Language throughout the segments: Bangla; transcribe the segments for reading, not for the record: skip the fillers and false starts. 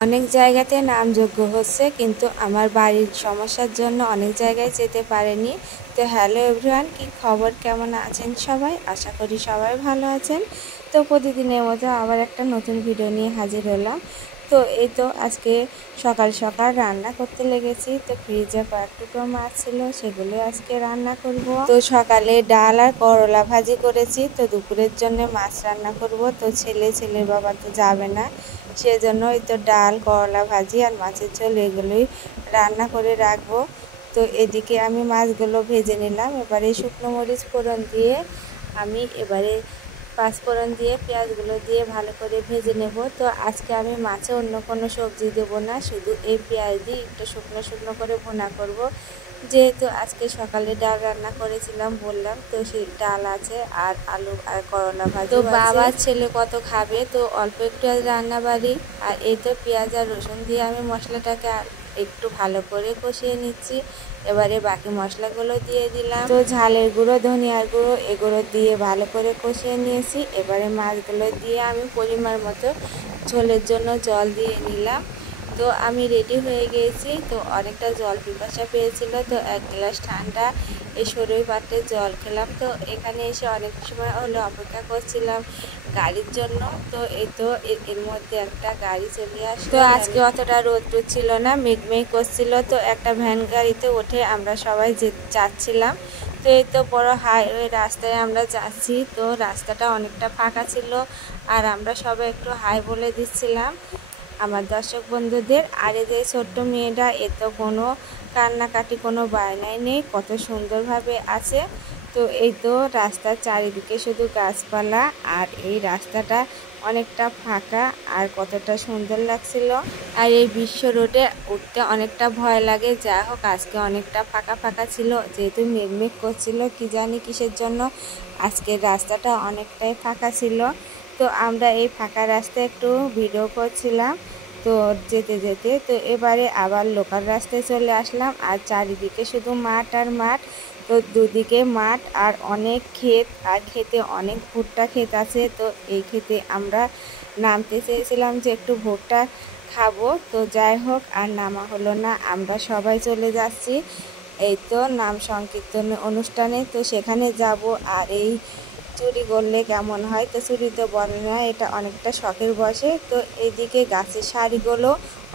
অনেক জায়গাতে নামযোগ্য হচ্ছে, কিন্তু আমার বাড়ির সমস্যার জন্য অনেক জায়গায় যেতে পারেনি। তো হ্যালো এভরিওয়ান, কি খবর, কেমন আছেন সবাই? আশা করি সবাই ভালো আছেন। তো প্রতিদিনের মতো আবার একটা নতুন ভিডিও নিয়ে হাজির হলাম। তো এই তো আজকে সকাল সকাল রান্না করতে লেগেছি। তো ফ্রিজে কয়েক টুকরো মাছ ছিল, সেগুলো আজকে রান্না করব। তো সকালে ডাল আর করলা ভাজি করেছি, তো দুপুরের জন্য মাছ রান্না করব। তো ছেলের বাবা তো যাবে না, সেজন্য এই তো ডাল, করলা ভাজি আর মাছের ঝোল এগুলোই রান্না করে রাখবো। তো এদিকে আমি মাছগুলো ভেজে নিলাম। এবারে শুকনো মরিচ ফোড়ন দিয়ে আমি পাঁচফোড়ন দিয়ে পেঁয়াজগুলো দিয়ে ভালো করে ভেজে নেব। তো আজকে আমি মাছে অন্য কোনো সবজি দেবো না, শুধু এই পেঁয়াজ দিয়ে একটু শুকনো শুকনো করে ভুনা করব। যেহেতু আজকে সকালে ডাল রান্না করেছিলাম বললাম, তো সেই ডাল আছে আর আলু আর করলা ভাজি। তো বাবা ছেলে কত খাবে, তো অল্প একটু রান্না বাড়ি। আর এই তো পেঁয়াজ আর রসুন দিয়ে আমি মশলাটাকে একটু ভালো করে কষিয়ে নিচ্ছি। এবারে বাকি মশলাগুলো দিয়ে দিলাম। তো ঝালের গুঁড়ো, ধনিয়ার গুঁড়ো এগুলো দিয়ে ভালো করে কষিয়ে নিয়েছি। এবারে মাছগুলো দিয়ে আমি পরিমাণ মতো ঝোলের জন্য জল দিয়ে নিলাম। তো আমি রেডি হয়ে গিয়েছি। তো অনেকটা জল পিপাসা পেয়েছিল, তো এক গ্লাস ঠান্ডা এই সরই পাত্রে জল খেলাম। তো এখানে এসে অনেক সময় হলো অপেক্ষা করছিলাম গাড়ির জন্য। তো এই তো এর মধ্যে একটা গাড়ি চলে আসলো। তো আজকে অতটা রোদ ছিল না, মেঘ করছিল। তো একটা ভ্যান গাড়িতে উঠে আমরা সবাই যাচ্ছিলাম। তো এই তো বড় হাইওয়ে রাস্তায় আমরা যাচ্ছি। তো রাস্তাটা অনেকটা ফাঁকা ছিল, আর আমরা সবাই একটু হাই বলে দিচ্ছিলাম আমার দর্শক বন্ধুদের। আর এই যে ছোট্ট মেয়েটা, এ তো কোনো কান্নাকাটি, কোনো বায়নাই নেই, কত সুন্দরভাবে আছে। তো এই তো রাস্তার চারিদিকে শুধু গাছপালা, আর এই রাস্তাটা অনেকটা ফাঁকা আর কতটা সুন্দর লাগছিল। আর এই বিশ্ব রোডে উঠতে অনেকটা ভয় লাগে। যা হোক আজকে অনেকটা ফাঁকা ফাঁকা ছিল, যেহেতু মেঘ করছিল, কি জানি কিসের জন্য আজকের রাস্তাটা অনেকটাই ফাঁকা ছিল। তো আমরা এই ফাঁকা রাস্তায় একটু ভিডিও করছিলাম। তো যেতে যেতে তো এবারে আবার লোকাল রাস্তায় চলে আসলাম, আর চারিদিকে শুধু মাঠ আর মাঠ। তো দুদিকে মাঠ আর অনেক ক্ষেত, আর ক্ষেতে অনেক ভুট্টা ক্ষেত আছে। তো এই ক্ষেতে আমরা নামতে চেয়েছিলাম যে একটু ভুট্টা খাবো, তো যাই হোক আর নামা হলো না। আমরা সবাই চলে যাচ্ছি এই তো নাম সংকীর্তন অনুষ্ঠানে, তো সেখানে যাব। আর এই চুরি করলে কেমন হয়, তো চুরি তো বলে না, এটা অনেকটা শখের বসে। তো এইদিকে গাছের শাড়িগুলো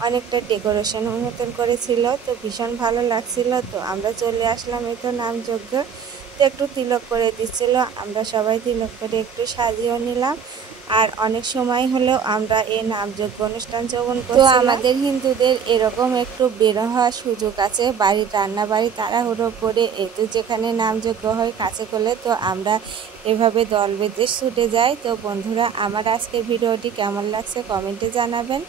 অনেকটা ডেকোরেশন মতন করেছিল, তো ভীষণ ভালো লাগছিল। তো আমরা চলে আসলাম এই তো নামযজ্ঞ। তো একটু তিলক করে দিচ্ছিল, আমরা সবাই তিলক করে একটু সাজিয়েও নিলাম। আর অনেক সময় হলেও আমরা এই নামযজ্ঞ অনুষ্ঠান যখন করছিলাম। তো আমাদের হিন্দুদের এরকম একটু বের হওয়ার সুযোগ আছে, বাড়ির রান্না বাড়ি তাড়াহুড়ো করে এই তো যেখানে নামযজ্ঞ হয় কাছে করলে, তো আমরা এভাবে দল বেঁধে ছুটে যাই। তো বন্ধুরা, আমার আজকের ভিডিওটি কেমন লাগছে কমেন্টে জানাবেন।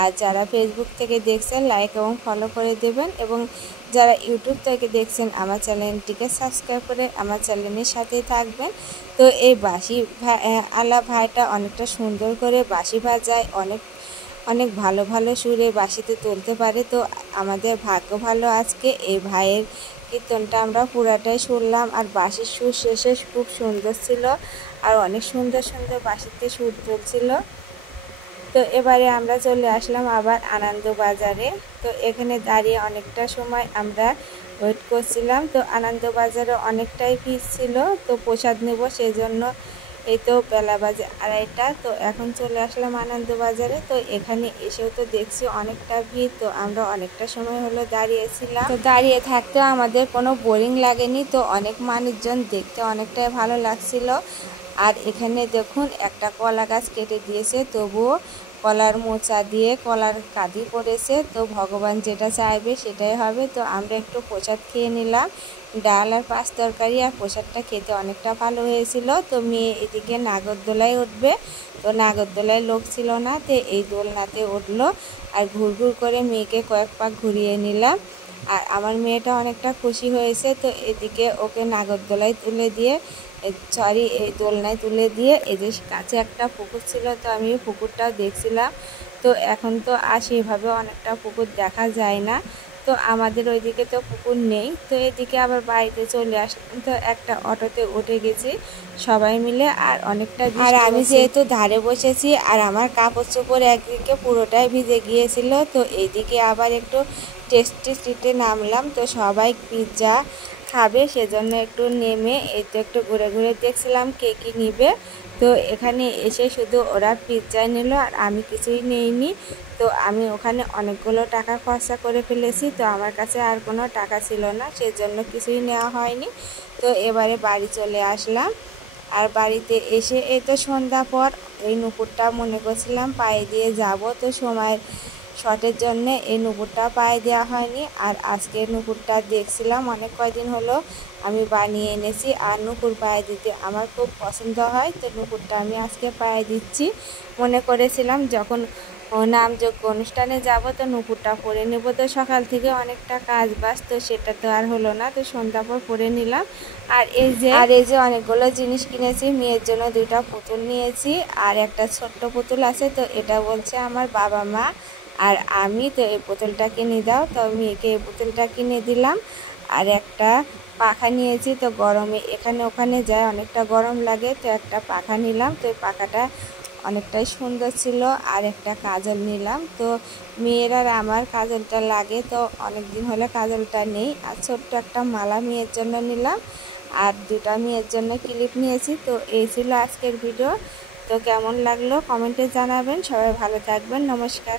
আর যারা ফেসবুক থেকে দেখছেন লাইক এবং ফলো করে দেবেন, এবং যারা ইউটিউব থেকে দেখছেন আমার চ্যানেলটিকে সাবস্ক্রাইব করে আমার চ্যানেলের সাথেই থাকবেন। তো এই বাঁশি আলা ভাইটা অনেকটা সুন্দর করে বাঁশি বাজায়, অনেক ভালো ভালো সুরে বাঁশিতে তুলতে পারে। তো আমাদের ভাগ্য ভালো, আজকে এই ভাইয়ের কীর্তনটা আমরা পুরাটাই শুনলাম। আর বাঁশির সুর শেষে খুব সুন্দর ছিল, আর অনেক সুন্দর সুন্দর বাঁশিতে সুর তুলছিল। তো এবারে আমরা চলে আসলাম আবার আনন্দবাজারে। তো এখানে দাঁড়িয়ে অনেকটা সময় আমরা ওয়েট করছিলাম। তো আনন্দবাজারে অনেকটাই ভিড় ছিল, তো প্রসাদ নেব সেই জন্য এই তো বেলা বাজে 2:30। তো এখন চলে আসলাম আনন্দবাজারে। তো এখানে এসেও তো দেখছি অনেকটা ভিড়, তো আমরা অনেকটা সময় হলো দাঁড়িয়েছিলাম। তো দাঁড়িয়ে থাকতেও আমাদের কোনো বোরিং লাগেনি, তো অনেক মানুষজন, দেখতে অনেকটাই ভালো লাগছিল। আর এখানে দেখুন একটা কলা গাছ কেটে দিয়েছে, তবুও কলার মোচা দিয়ে কলার কাঁদি পড়েছে। তো ভগবান যেটা চাইবে সেটাই হবে। তো আমরা একটু প্রসাদ খেয়ে নিলাম, ডাল আর পাঁচ তরকারি, আর প্রসাদটা খেতে অনেকটা ভালো হয়েছিল। তো মেয়ে এদিকে নাগরদোলায় উঠবে, তো নাগরদোলায় লোক ছিল না, তো এই দোলনাতে উঠলো। আর ঘুর করে মেয়েকে কয়েক পাক ঘুরিয়ে নিলাম, আর আমার মেয়েটা অনেকটা খুশি হয়েছে। তো এদিকে ওকে নাগরদোলায় তুলে দিয়ে এই দোলনায় তুলে দিয়ে এই যে কাছে একটা পুকুর ছিল, তো আমি পুকুরটাও দেখছিলাম। তো এখন তো আর সেভাবে অনেকটা পুকুর দেখা যায় না, তো আমাদের ওইদিকে তো পুকুর নেই, তো এদিকে আবার বাড়িতে চলে আসলাম। তো একটা অটোতে উঠে গেছি সবাই মিলে, আর অনেকটা আর আমি যেহেতু ধারে বসেছি আর আমার কাপড় চোপড় একদিকে পুরোটাই ভিজে গিয়েছিল, তো এইদিকে আবার একটু টেস্টি স্ট্রিটে নামলাম। তো সবাই পিৎজা খাবে সেজন্য একটু নেমে এই তো একটু ঘুরে ঘুরে দেখছিলাম কে কী নিবে। তো এখানে এসে শুধু ওরা পিৎজা নিল আর আমি কিছুই নেইনি। তো আমি ওখানে অনেকগুলো টাকা খরচা করে ফেলেছি, তো আমার কাছে আর কোনো টাকা ছিল না, সেজন্য কিছুই নেওয়া হয়নি। তো এবারে বাড়ি চলে আসলাম। আর বাড়িতে এসে এই তো সন্ধ্যা পর এই নুপুরটা মনে করছিলাম পায়ে দিয়ে যাব, তো সময়ের শর্টের জন্য এই নুপুরটা পায়ে দেওয়া হয়নি। আর আজকে নুপুরটা দেখছিলাম, অনেক কয়দিন হলো আমি বানিয়ে এনেছি, আর নুপুর পায়ে দিতে আমার খুব পছন্দ হয়। তো নুপুরটা আমি আজকে পায়ে দিচ্ছি। মনে করেছিলাম যখন নামযোগ্য অনুষ্ঠানে যাব তো নুপুরটা পরে নেব, তো সকাল থেকে অনেকটা কাজ বাজ, তো সেটা তো আর হলো না। তো সন্ধ্যা পর পরে নিলাম। আর এই যে অনেকগুলো জিনিস কিনেছি, মেয়ের জন্য 2টা পুতুল নিয়েছি, আর একটা ছোট্ট পুতুল আছে, তো এটা বলছে আমার বাবা মা আর আমি, তো এই পুতুলটা কিনে দাও। তো মেয়েকে এই পুতুলটা কিনে দিলাম। আর একটা পাখা নিয়েছি, তো গরমে এখানে ওখানে যায় অনেকটা গরম লাগে, তো একটা পাখা নিলাম। তো এই পাখাটা অনেকটাই সুন্দর ছিল। আর একটা কাজল নিলাম, তো মেয়ের আর আমার কাজলটা লাগে, তো অনেক দিন হলে কাজলটা নেই। আর ছোট্ট একটা মালা মেয়ের জন্য নিলাম, আর 2টা মেয়ের জন্য ক্লিপ নিয়েছি। তো এই ছিল আজকের ভিডিও। তো কেমন লাগলো কমেন্টে জানাবেন। সবাই ভালো থাকবেন, নমস্কার।